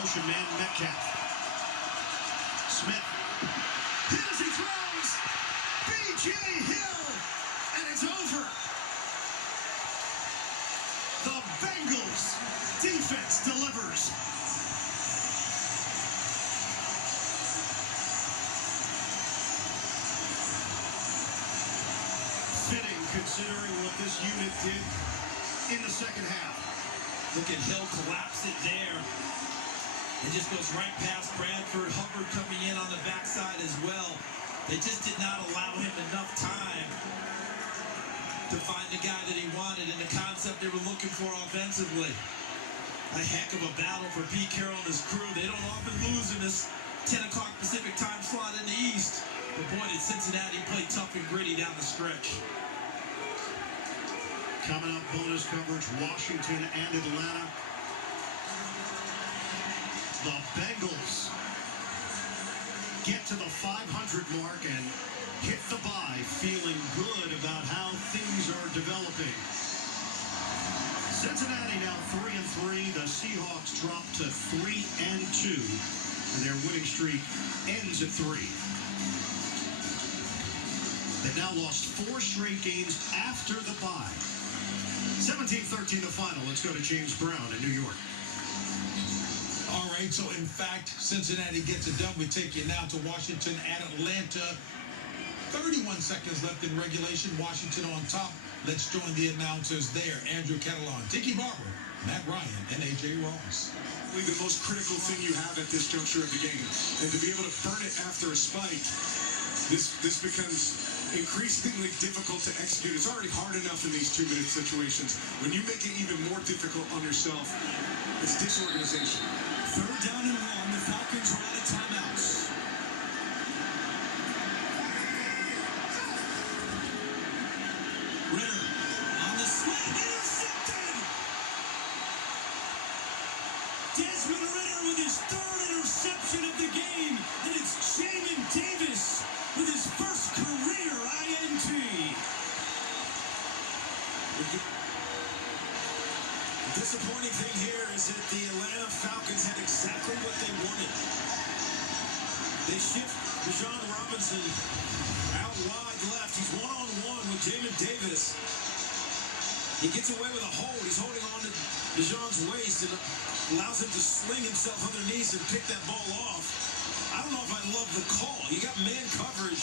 Motion man Metcalf. Smith. Hit as he throws. B.J. Hill. And it's over. The Bengals defense delivers. Fitting considering what this unit did in the second half. Look at Hill collapse it there. It just goes right past Bradford. Hubbard coming in on the backside as well. They just did not allow him enough time to find the guy that he wanted and the concept they were looking for offensively. A heck of a battle for Pete Carroll and his crew. They don't often lose in this 10 o'clock Pacific time slot in the East. But boy, did Cincinnati play tough and gritty down the stretch. Coming up, bonus coverage, Washington and Atlanta. The Bengals get to the 500 mark and hit the bye, feeling good about how things are developing. Cincinnati now 3-3. The Seahawks drop to 3-2, and their winning streak ends at 3. They've now lost 4 straight games after the bye. 17-13 the final. Let's go to James Brown in New York. All right, so in fact, Cincinnati gets it done. We take you now to Washington and Atlanta. 31 seconds left in regulation. Washington on top. Let's join the announcers there. Andrew Catalan, Tiki Barber, Matt Ryan, and A.J. Ross. The most critical thing you have at this juncture of the game. And to be able to burn it after a spike, this becomes increasingly difficult to execute. It's already hard enough in these 2-minute situations. When you make it even more difficult on yourself, it's disorganization. 3rd down and 1. The Falcons are out of timeouts. Ritter on the slant, intercepted! Desmond Ritter with his 3rd interception of the game, and it's Jamin Davis with his first career INT. The disappointing thing here is that the Atlanta Falcons had exactly what they wanted. They shift Bijan Robinson out wide left. He's one-on-one with Jamin Davis. He gets away with a hold. He's holding on to Bijan's waist and allows him to sling himself underneath and pick that ball off. I don't know if I love the call. You got man coverage,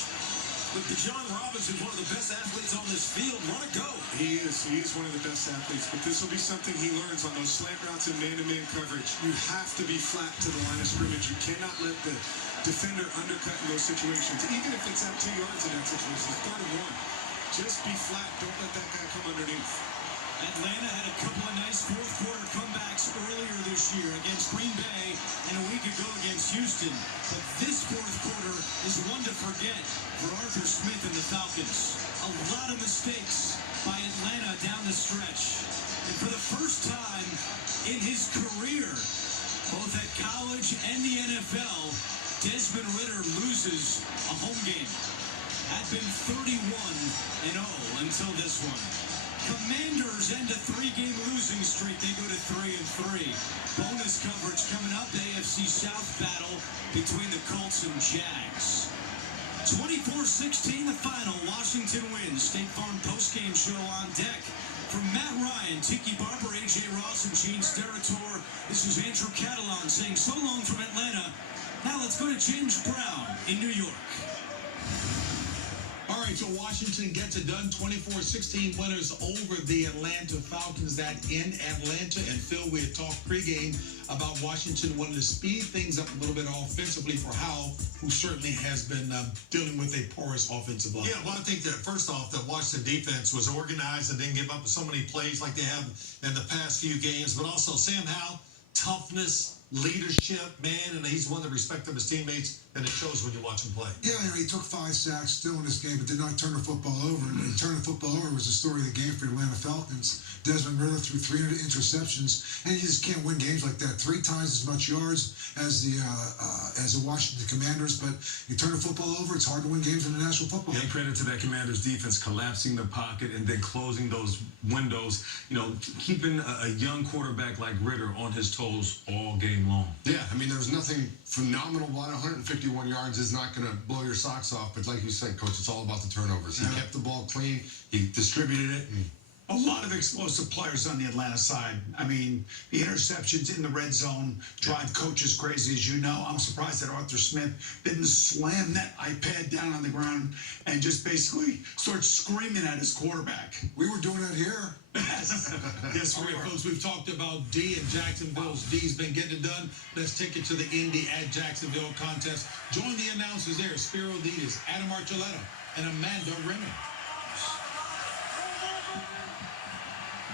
but Bijan Robinson's one of the best athletes on this field. Run a go. He is one of the best athletes, but this will be something he learns on those slant routes and man-to-man coverage. You have to be flat to the line of scrimmage. You cannot let the defender undercut in those situations, even if it's at 2 yards in that situation. It's 3rd and 1. Just be flat. Don't let that guy come underneath. Atlanta had a couple of nice fourth-quarter comebacks earlier this year against Green Bay and a week ago against Houston. But this fourth quarter is one to forget for Arthur Smith and the Falcons. A lot of mistakes by Atlanta down the stretch. And for the first time in his career, both at college and the NFL, Desmond Ritter loses a home game. Had been 31-0 until this one. Commanders end a 3-game losing streak. They go to 3-3. Bonus coverage coming up. AFC South battle between the Colts and Jags. 24-16 the final. Washington wins. State Farm postgame show on deck. From Matt Ryan, Tiki Barber, A.J. Ross, and Gene Steratore, this is Andrew Catalan saying so long from Atlanta. Now let's go to James Brown in New York. All right, so Washington gets it done. 24-16 winners over the Atlanta Falcons. That in Atlanta. And Phil, we had talked pregame about Washington wanting to speed things up a little bit offensively for Howell, who certainly has been dealing with a porous offensive line. Yeah, well, I think that first off, the Washington defense was organized and didn't give up so many plays like they have in the past few games. But also Sam Howell, toughness, leadership, man, and he's won the respect of his teammates. and it shows when you watch him play. Yeah, he took 5 sacks still in this game, but did not turn the football over. And turning the football over was the story of the game for the Atlanta Falcons. Desmond Ritter threw 300 interceptions, and you just can't win games like that. 3 times as much yards as the Washington Commanders, but you turn the football over, it's hard to win games in the National Football League. And credit to that Commanders defense, collapsing the pocket and then closing those windows. You know, keeping a young quarterback like Ritter on his toes all game long. Yeah, I mean, there was nothing phenomenal about it. 151 yards is not going to blow your socks off, but like you said, Coach, it's all about the turnovers. He kept the ball clean, he distributed it, and a lot of explosive players on the Atlanta side. I mean, the interceptions in the red zone drive coaches crazy, as you know. I'm surprised that Arthur Smith didn't slam that iPad down on the ground and just basically start screaming at his quarterback. We were doing that here. Yes, all right, folks, we've talked about D and Jacksonville's D's been getting it done. Let's take it to the Indy at Jacksonville contest. Join the announcers there, Spiro Diaz, Adam Archuleta, and Amanda Renner.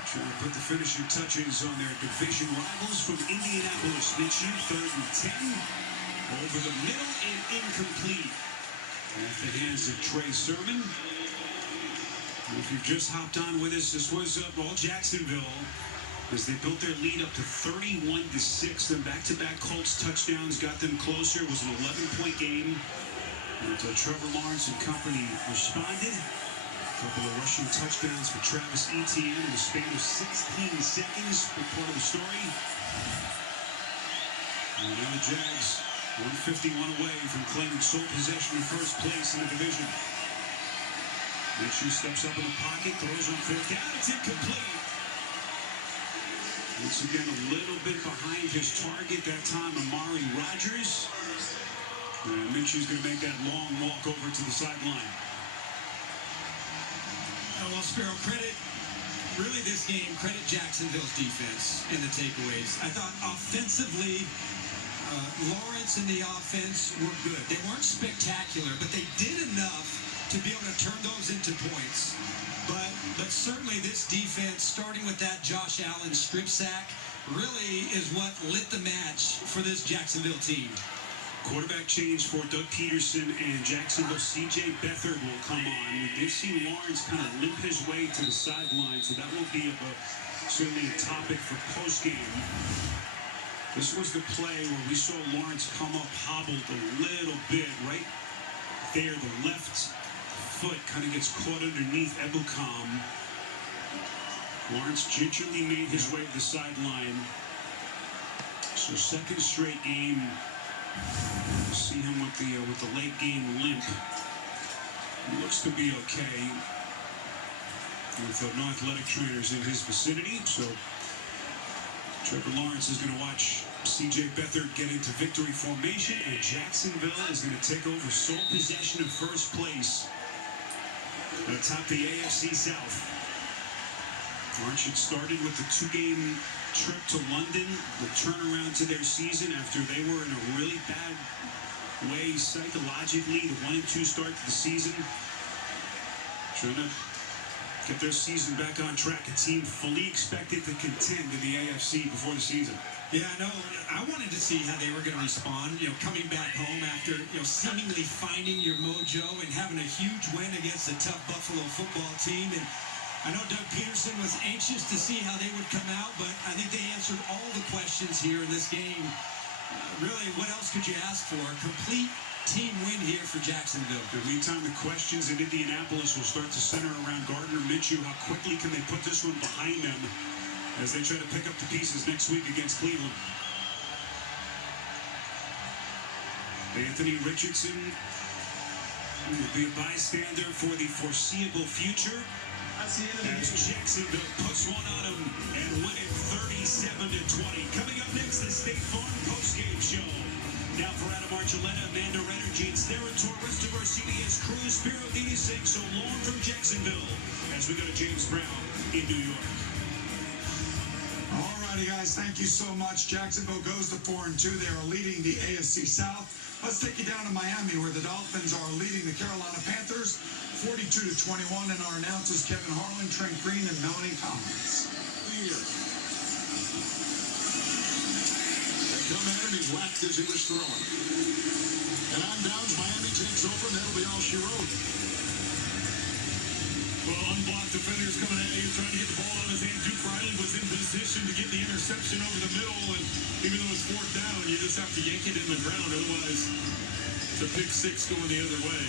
Trying to put the finishing touches on their division rivals from Indianapolis. Mitchell, 3rd and 10. Over the middle and incomplete. Off the hands of Trey Sermon. If you've just hopped on with us, this was all Jacksonville as they built their lead up to 31-6. Then back-to-back Colts touchdowns got them closer. It was an 11-point game. And Trevor Lawrence and company responded. A couple of rushing touchdowns for Travis Etienne in the span of 16 seconds. Big part of the story. And now the Jags, 151 away from claiming sole possession of first place in the division. Minshew steps up in the pocket, throws on 4th down. It's incomplete. Once again, a little bit behind his target. That time, Amari Rodgers. And Minshew's going to make that long walk over to the sideline. Well, Spiro, really this game, credit Jacksonville's defense in the takeaways. I thought offensively, Lawrence and the offense were good. They weren't spectacular, but they did enough to be able to turn those into points. But certainly this defense, starting with that Josh Allen strip sack, really is what lit the match for this Jacksonville team. Quarterback change for Doug Peterson and Jacksonville. C.J. Beathard will come on. They've seen Lawrence kind of limp his way to the sideline, so that will be certainly a topic for postgame. This was the play where we saw Lawrence come up hobbled a little bit. Right there, the left foot kind of gets caught underneath Ebukam. Lawrence gingerly made his way to the sideline. So second straight game. See him with the late game limp. He looks to be okay with no athletic trainers in his vicinity. So Trevor Lawrence is going to watch C.J. Beathard get into victory formation, and Jacksonville is going to take over sole possession of first place atop the AFC South. March had started with the 2-game trip to London, the turnaround to their season after they were in a really bad way psychologically, the 1-2 start to the season. Trying to get their season back on track. A team fully expected to contend in the AFC before the season. Yeah, I know. I wanted to see how they were going to respond, coming back home after, seemingly finding your mojo and having a huge win against a tough Buffalo football team. And I know Doug Peterson was anxious to see how they would come out, but I think they answered all the questions here in this game. Really, what else could you ask for? A complete team win here for Jacksonville. In the meantime, the questions in Indianapolis will start to center around Gardner Minshew. How quickly can they put this one behind them as they try to pick up the pieces next week against Cleveland? Anthony Richardson will be a bystander for the foreseeable future as Jacksonville puts one on him and win it 37-20. Coming up next, the State Farm postgame show. Now for Adam Archuleta, Amanda Renner, Gene Steratore, rest of our CBS crew, Spiro Diaz saying so long from Jacksonville as we go to James Brown in New York. All righty, guys, thank you so much. Jacksonville goes to 4-2. They are leading the AFC South. Let's take you down to Miami, where the Dolphins are leading the Carolina Panthers 42-21, and our announcers Kevin Harlan, Trent Green, and Melanie Collins. They come at him, he's whacked as he was throwing. And on downs, Miami takes over, and that'll be all she wrote. Well, unblocked defenders coming at you, trying to get the ball out of his hand. Duke Riley was in position to get the interception over the middle, and even though it's fourth down, you just have to yank it in the ground. Otherwise, it's a pick six going the other way.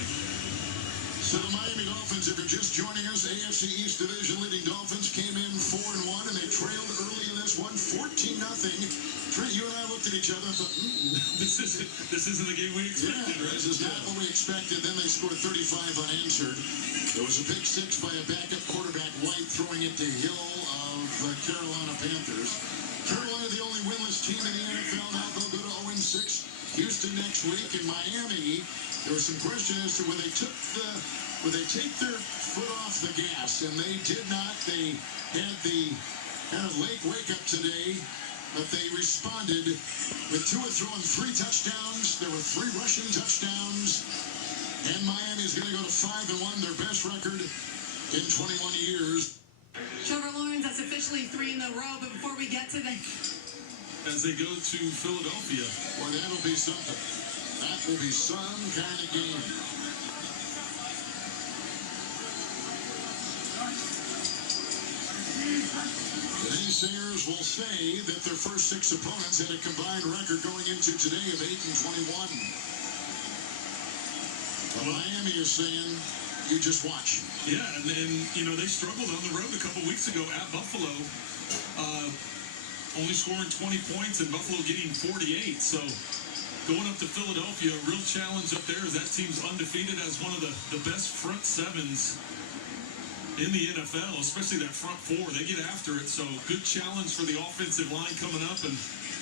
So the Miami Dolphins, if you're just joining us, AFC East Division leading Dolphins came in 4-1, and they trailed early in this one, 14-0. Trent, you and I looked at each other and thought, this isn't the game we expected, right? This is not what we expected. Then they scored 35 unanswered. There was a pick six by a backup quarterback, White, throwing it to Hill of the Carolina Panthers. Carolina, the only winless team in the NFL, now they'll go to 0-6. Houston next week. In Miami, there was some question as to would they take their foot off the gas, and they did not. They had the kind of late wake up today, but they responded with Tua throwing 3 touchdowns. There were 3 rushing touchdowns, and Miami is going to go to 5-1, their best record in 21 years. Trevor Lawrence, that's officially 3 in a row, but before we get to the... As they go to Philadelphia. Boy, that'll be something. That will be some kind of game. Naysayers will say that their first 6 opponents had a combined record going into today of 8-21. But Miami is saying, you just watch. Yeah, and you know, they struggled on the road a couple weeks ago at Buffalo. Only scoring 20 points and Buffalo getting 48. So going up to Philadelphia, a real challenge up there as that team's undefeated as one of the best front sevens in the NFL, especially that front 4. They get after it. So good challenge for the offensive line coming up, and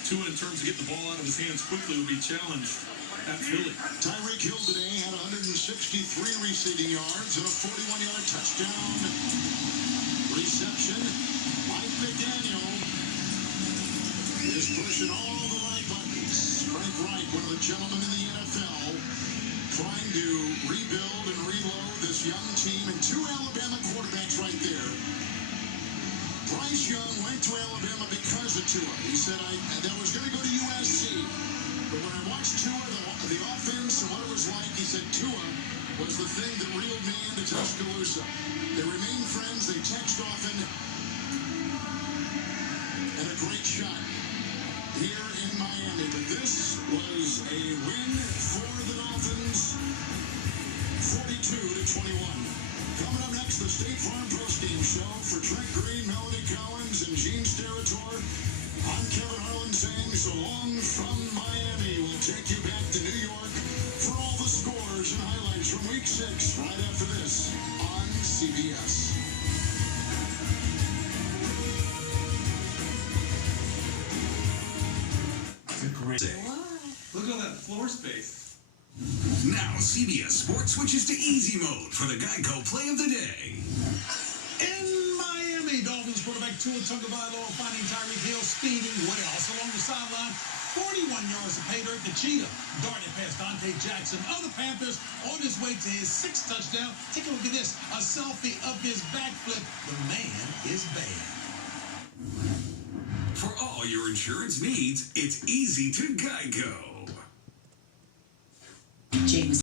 Tua, in terms of getting the ball out of his hands quickly, will be challenged at Philly. Tyreek Hill today had 163 receiving yards and a 41-yard touchdown reception. Mike McDaniel is pushing all the right buttons. Frank Reich, one of the gentlemen in the NFL, trying to rebuild and reload this young team, and 2 Alabama quarterbacks right there. Bryce Young went to Alabama because of Tua. He said, that was going to go to USC. But when I watched Tua, the offense and what it was like, he said Tua was the thing that reeled me into Tuscaloosa. They remain friends. They text often. And a great shot here in Miami. But this was a win for the Dolphins, 42-21. Coming up next, the State Farm postgame show for Trent Green, Melanie Collins, and Gene Steratore. I'm Kevin Harlan saying so long from Miami. We'll take you back to New York for all the scores and highlights from Week 6 right after this on CBS. Look at that floor space. Now CBS Sports switches to easy mode for the Geico play of the day. In Miami, Dolphins quarterback Tua Tagovailoa finding Tyreek Hill speeding. What else? Along the sideline, 41 yards of pay dirt. The cheetah darted past Dante Jackson of the Panthers on his way to his 6th touchdown. Take a look at this. A selfie of his backflip. The man is bad. For all your insurance needs, it's easy to Geico. James.